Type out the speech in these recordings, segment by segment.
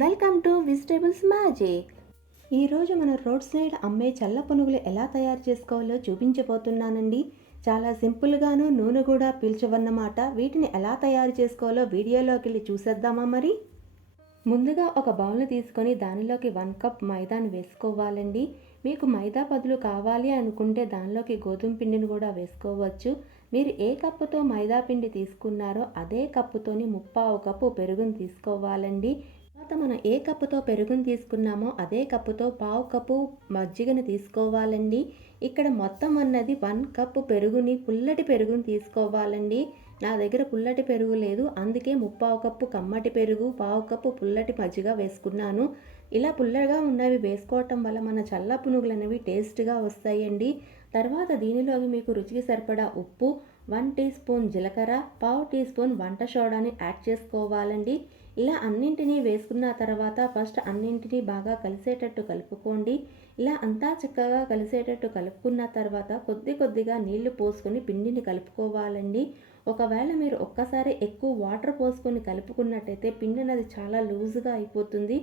Welcome to vegetables magic. ఈరోజు మన road side అమ్మే చల్ల పునుగులు ఎలా తయారు చేసుకోవాలో చూపించబోతున్నానండి. చాలా సింపుల్గాను నూనె కూడా పీల్చవన్నమాట. వీటిని ఎలా తయారు చేసుకోవాలో వీడియోలోకి వెళ్ళి చూసేద్దామా మరి. ముందుగా ఒక బౌల్ని తీసుకొని దానిలోకి 1 కప్ మైదాను వేసుకోవాలండి. మీకు మైదా బదులు కావాలి అనుకుంటే దానిలోకి గోధుమ పిండిని కూడా వేసుకోవచ్చు. మీరు ఏ కప్పుతో మైదా పిండి తీసుకున్నారో అదే కప్పుతోని 3/4 కప్పు పెరుగుని తీసుకోవాలండి. తర్వాత మనం ఏ కప్పుతో పెరుగుని తీసుకున్నామో అదే కప్పుతో 1/4 కప్పు మజ్జిగను తీసుకోవాలండి. ఇక్కడ మొత్తం అన్నది 1 కప్పు పెరుగుని, పుల్లటి పెరుగుని తీసుకోవాలండి. నా దగ్గర పుల్లటి పెరుగు లేదు, అందుకే 3/4 కప్పు కమ్మటి పెరుగు, 1/4 కప్పు పుల్లటి మజ్జిగ వేసుకున్నాను. ఇలా పుల్లగా ఉన్నవి వేసుకోవటం వల్ల మన చల్ల పునుగులు అనేవి టేస్ట్గా వస్తాయండి. తర్వాత దీనిలోకి మీకు రుచికి సరిపడా ఉప్పు, 1 టీ స్పూన్ జీలకర్ర, 1/2 టీ స్పూన్ వంట సోడాని యాడ్ చేసుకోవాలండి. ఇలా అన్నింటినీ వేసుకున్న తర్వాత ఫస్ట్ అన్నింటినీ బాగా కలిసేటట్టు కలుపుకోండి. ఇలా అంతా చక్కగా కలిసేటట్టు కలుపుకున్న తర్వాత కొద్దిగా నీళ్లు పోసుకొని పిండిని కలుపుకోవాలండి. ఒకవేళ మీరు ఒక్కసారి ఎక్కువ వాటర్ పోసుకొని కలుపుకున్నట్టయితే పిండి అనేది చాలా లూజుగా అయిపోతుంది.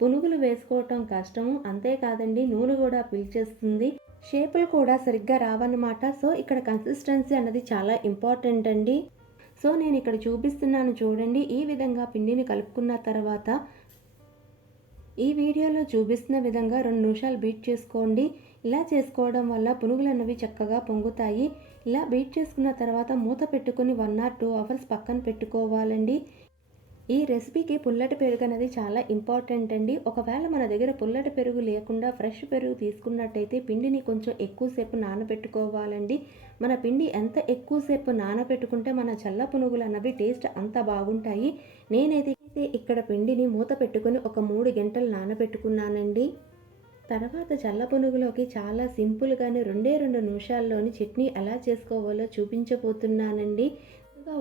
పునుగులు వేసుకోవటం కష్టము, అంతేకాదండి నూనె కూడా పీల్చేస్తుంది, షేపులు కూడా సరిగ్గా రావన్నమాట. సో ఇక్కడ కన్సిస్టెన్సీ అన్నది చాలా ఇంపార్టెంట్ అండి. సో నేను ఇక్కడ చూపిస్తున్నాను చూడండి. ఈ విధంగా పిండిని కలుపుకున్న తర్వాత ఈ వీడియోలో చూపిస్తున్న విధంగా 2 నిమిషాలు బీట్ చేసుకోండి. ఇలా చేసుకోవడం వల్ల పునుగులు అన్నవి చక్కగా పొంగుతాయి. ఇలా బీట్ చేసుకున్న తర్వాత మూత పెట్టుకుని 1 or 2 అవర్స్ పక్కన పెట్టుకోవాలండి. ఈ రెసిపీకి పుల్లటి పెరుగు అనేది చాలా ఇంపార్టెంట్ అండి. ఒకవేళ మన దగ్గర పుల్లటి పెరుగు లేకుండా ఫ్రెష్ పెరుగు తీసుకున్నట్టయితే పిండిని కొంచెం ఎక్కువసేపు నానబెట్టుకోవాలండి. మన పిండి ఎంత ఎక్కువసేపు నానబెట్టుకుంటే మన చల్ల పునుగులు అన్నవి టేస్ట్ అంత బాగుంటాయి. నేనైతే ఇక్కడ పిండిని మూత పెట్టుకుని ఒక 3 గంటలు నానబెట్టుకున్నానండి. తర్వాత చల్ల పునుగులోకి చాలా సింపుల్గానే 2 నిమిషాల్లోని చట్నీ ఎలా చేసుకోవాలో చూపించబోతున్నానండి.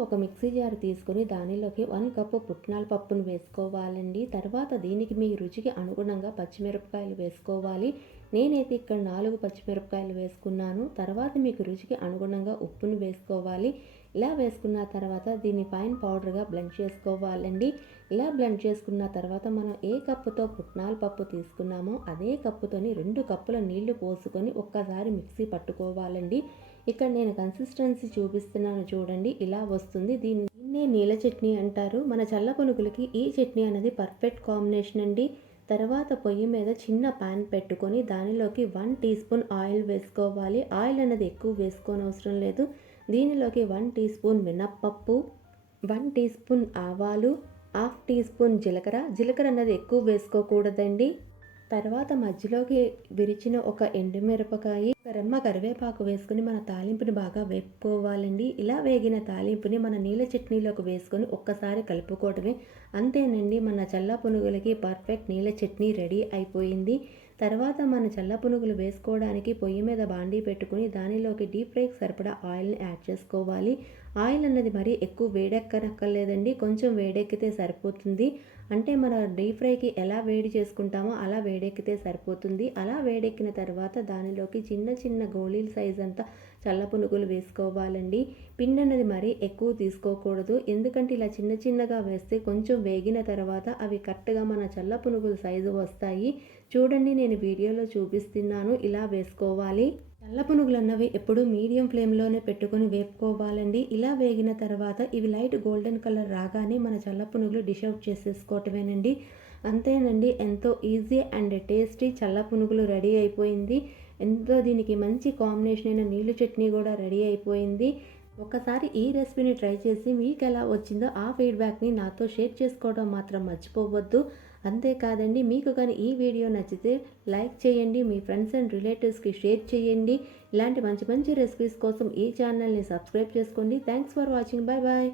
ఒక మిక్సీ జార్ తీసుకొని దానిలోకి 1 కప్పు పుట్నాల పప్పును వేసుకోవాలండి. తర్వాత దీనికి మీ రుచికి అనుగుణంగా పచ్చిమిరపకాయలు వేసుకోవాలి. నేనైతే ఇక్కడ 4 పచ్చిమిరపకాయలు వేసుకున్నాను. తర్వాత మీకు రుచికి అనుగుణంగా ఉప్పును వేసుకోవాలి. ఇలా వేసుకున్న తర్వాత దీన్ని ఫైన్ పౌడర్గా బ్లెండ్ చేసుకోవాలండి. ఇలా బ్లెండ్ చేసుకున్న తర్వాత మనం ఏ కప్పుతో పుట్నాల పప్పు తీసుకున్నామో అదే కప్పుతోని 2 కప్పుల నీళ్లు పోసుకొని ఒక్కసారి మిక్సీ పట్టుకోవాలండి. ఇక్కడ నేను కన్సిస్టెన్సీ చూపిస్తున్నాను చూడండి, ఇలా వస్తుంది. దీన్నే నీళ్ళ చట్నీ అంటారు. మన చల్ల పునుగులకి ఈ చట్నీ అనేది పర్ఫెక్ట్ కాంబినేషన్ అండి. తర్వాత పొయ్యి మీద చిన్న పాన్ పెట్టుకొని దానిలోకి 1 టీ స్పూన్ ఆయిల్ వేసుకోవాలి. ఆయిల్ అనేది ఎక్కువ వేసుకోని అవసరం లేదు. దీనిలోకి 1 టీ స్పూన్ మినప్పప్పు, 1 టీ స్పూన్ ఆవాలు, 1/2 టీ స్పూన్ జీలకర్ర అన్నది ఎక్కువ వేసుకోకూడదండి. తర్వాత మధ్యలోకి విరిచిన ఒక ఎండుమిరపకాయ, రెమ్మ కరివేపాకు వేసుకుని మన తాలింపుని బాగా వేపుకోవాలండి. ఇలా వేగిన తాలింపుని మన నీళ్ళ చట్నీలోకి వేసుకొని ఒక్కసారి కలుపుకోవడమే. అంతేనండి, మన చల్ల పునుగులకి పర్ఫెక్ట్ నీళ్ళ చట్నీ రెడీ అయిపోయింది. తర్వాత మన చల్ల పునుగులు వేసుకోవడానికి పొయ్యి మీద బాండీ పెట్టుకుని దానిలోకి డీప్ ఫ్రైకి సరిపడా ఆయిల్ని యాడ్ చేసుకోవాలి. ఆయిల్ అన్నది మరీ ఎక్కువ వేడెక్కనక్కర్లేదండి, కొంచెం వేడెక్కితే సరిపోతుంది. అంటే మన డీప్ ఫ్రైకి ఎలా వేడి చేసుకుంటామో అలా వేడెక్కితే సరిపోతుంది. అలా వేడెక్కిన తర్వాత దానిలోకి చిన్న గోళీల సైజ్ అంతా చల్ల పునుగులు వేసుకోవాలండి. పిండి అన్నది మరీ ఎక్కువ తీసుకోకూడదు, ఎందుకంటే ఇలా చిన్నగా వేస్తే కొంచెం వేగిన తర్వాత అవి కరెక్ట్గా మన చల్ల పునుగుల సైజు వస్తాయి. చూడండి, నేను వీడియోలో చూపిస్తున్నాను, ఇలా వేసుకోవాలి. చల్ల పునుగులు అన్నవి ఎప్పుడూ మీడియం ఫ్లేమ్లోనే పెట్టుకొని వేపుకోవాలండి. ఇలా వేగిన తర్వాత ఇవి లైట్ గోల్డెన్ కలర్ రాగానే మన చల్ల పునుగులు డిష్ అవుట్ చేసేసుకోవటమేనండి. అంతేనండి, ఎంతో ఈజీ అండ్ టేస్టీ చల్ల పునుగులు రెడీ అయిపోయింది. ఎంతో దీనికి మంచి కాంబినేషన్ అయిన నీళ్ళు చట్నీ కూడా రెడీ అయిపోయింది. ఒకసారి ఈ రెసిపీని ట్రై చేసి మీకు ఎలా వచ్చిందో ఆ ఫీడ్బ్యాక్ని నాతో షేర్ చేసుకోవడం మాత్రం మర్చిపోవద్దు. అంతేకాదండి, మీకు కానీ ఈ వీడియో నచ్చితే లైక్ చేయండి, మీ ఫ్రెండ్స్ అండ్ రిలేటివ్స్కి షేర్ చేయండి. ఇలాంటి మంచి రెసిపీస్ కోసం ఈ ఛానల్ని సబ్స్క్రైబ్ చేసుకోండి. Thanks for watching. Bye bye.